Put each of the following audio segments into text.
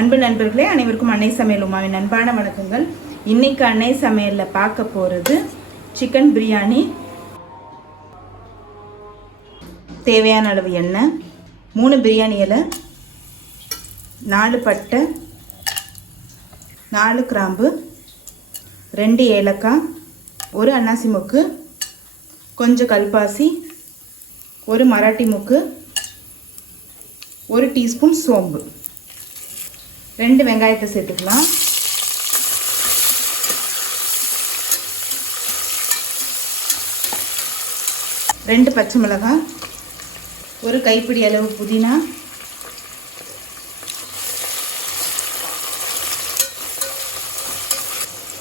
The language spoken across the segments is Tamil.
அன்பு நண்பர்களே, அனைவருக்கும் அன்னை சமையல் உமாவின் அன்பான வணக்கங்கள். இன்னைக்கு அன்னை சமையலில் பார்க்க போகிறது சிக்கன் பிரியாணி. தேவையான அளவு எண்ணெய், 3 பிரியாணி இலை, 4 பட்டை, 4 கிராம்பு, 2 ஏலக்காய், 1 அன்னாசி மொக்கு, கொஞ்சம் கல்பாசி, 1 மராட்டி மொக்கு, 1 டீஸ்பூன் சோம்பு, 2 வெங்காயத்தை சேர்த்துக்கலாம். ரெண்டு பச்சை மிளகாய், 1 கைப்பிடி அளவு புதினா,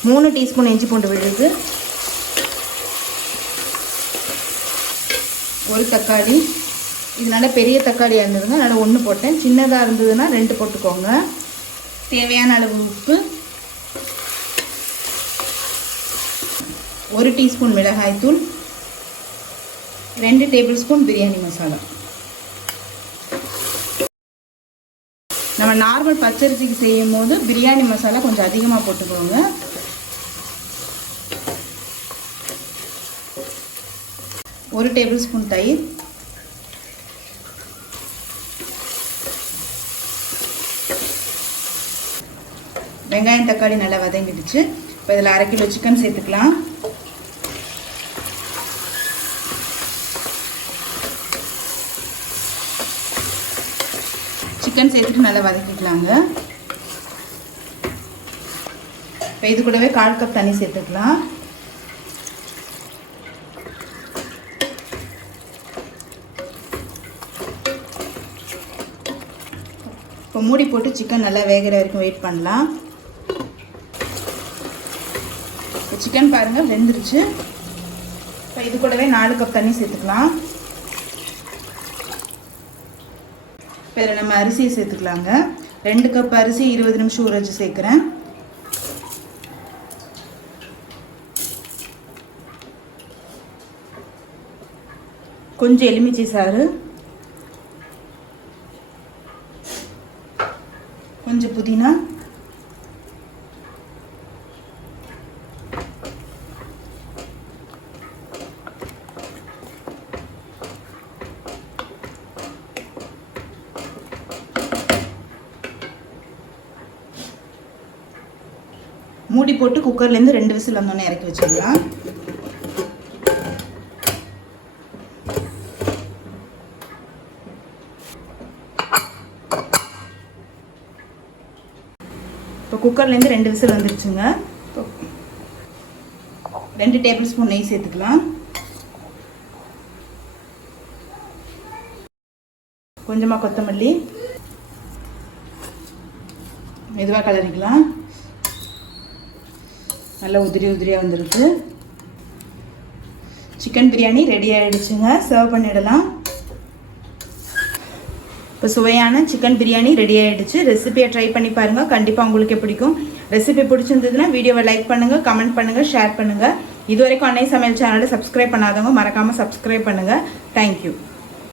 3 டீஸ்பூன் இஞ்சி பூண்டு விழுது, 1 தக்காளி. இது நல்ல பெரிய தக்காளியாக இருந்ததுங்க, அதனால் 1 போட்டேன். சின்னதாக இருந்ததுன்னா 2 போட்டுக்கோங்க. தேவையான அளவு உப்பு, 1 டீஸ்பூன் மிளகாய்த்தூள், 2 டேபிள் ஸ்பூன் பிரியாணி மசாலா. நம்ம நார்மல் பச்சரிசிக்கு செய்யும் போது பிரியாணி மசாலா கொஞ்சம் அதிகமாக போட்டுக்கோங்க. ஒரு டேபிள் ஸ்பூன் தயிர், வெங்காயம் தக்காளி நல்லா வதங்கிடுச்சு. இப்போ இதில் 1/2 கிலோ சிக்கன் சேர்த்துக்கலாம். சிக்கன் சேர்த்துட்டு நல்லா வதக்கிக்கலாங்க. இப்போ இது கூடவே 1/4 கப் தண்ணி சேர்த்துக்கலாம். இப்போ மூடி போட்டு சிக்கன் நல்லா வேகிற வரைக்கும் வெயிட் பண்ணலாம். சிக்கன் பாருங்கள் வெந்துருச்சு. இப்போ இது கூடவே 4 கப் தண்ணி சேர்த்துக்கலாம். இப்போ இதில் நம்ம அரிசியை சேர்த்துக்கலாங்க. 2 கப் அரிசி 20 நிமிஷம் ஊற வச்சு சேர்க்குறேன். கொஞ்சம் எலுமிச்சை சாறு, கொஞ்சம் புதினா, மூடி போட்டு குக்கர்லேருந்து 2 விசில் வந்தோன்னே இறக்கி வச்சிடலாம். இப்போ குக்கர்லேருந்து 2 விசில் வந்துருச்சுங்க. இப்போ 2 டேபிள் ஸ்பூன் நெய் சேர்த்துக்கலாம். கொஞ்சமாக கொத்தமல்லி, மெதுவாக கலரிக்கலாம். நல்லா உதிரியாக வந்துருக்கு. சிக்கன் பிரியாணி ரெடி ஆகிடுச்சுங்க. சர்வ் பண்ணிடலாம். இப்போ சுவையான சிக்கன் பிரியாணி ரெடி ஆகிடுச்சு. ரெசிபியை ட்ரை பண்ணி பாருங்கள், கண்டிப்பாக உங்களுக்கு பிடிக்கும். ரெசிபி பிடிச்சிருந்ததுன்னா வீடியோவை லைக் பண்ணுங்கள், கமெண்ட் பண்ணுங்கள், ஷேர் பண்ணுங்கள். இது வரைக்கும் அன்னை சமையல் சேனலை சப்ஸ்கிரைப் பண்ணாதவங்க மறக்காமல் சப்ஸ்கிரைப் பண்ணுங்கள். தேங்க்யூ.